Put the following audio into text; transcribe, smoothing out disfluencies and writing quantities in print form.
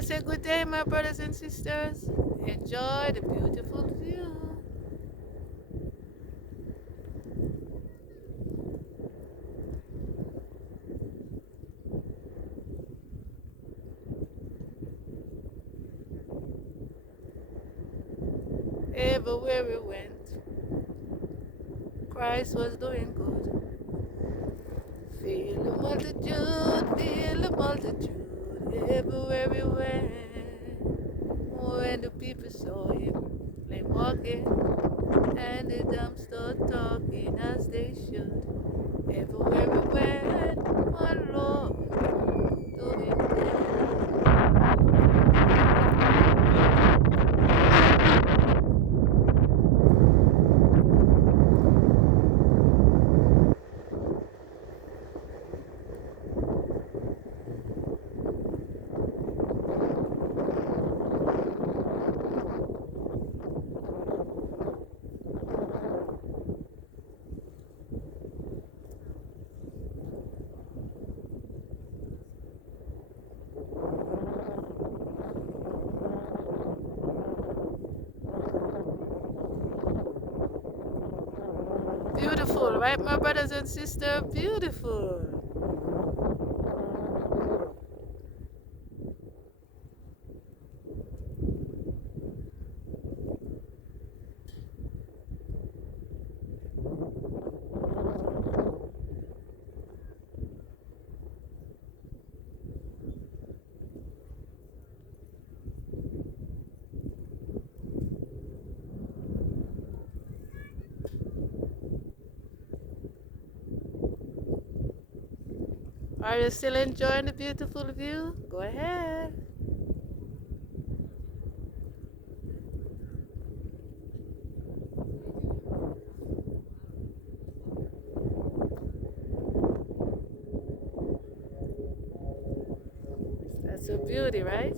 I say good day, my brothers and sisters. Enjoy the beautiful view. Everywhere we went, Christ was doing good. Feel the multitude, feel the multitude. Everywhere we went, when the people saw him, they walking, and the dumb stood talking as they should. Everywhere we went, my Lord, doing good. Beautiful, right, my brothers and sisters? Beautiful. Are you still enjoying the beautiful view? Go ahead. That's a beauty, right?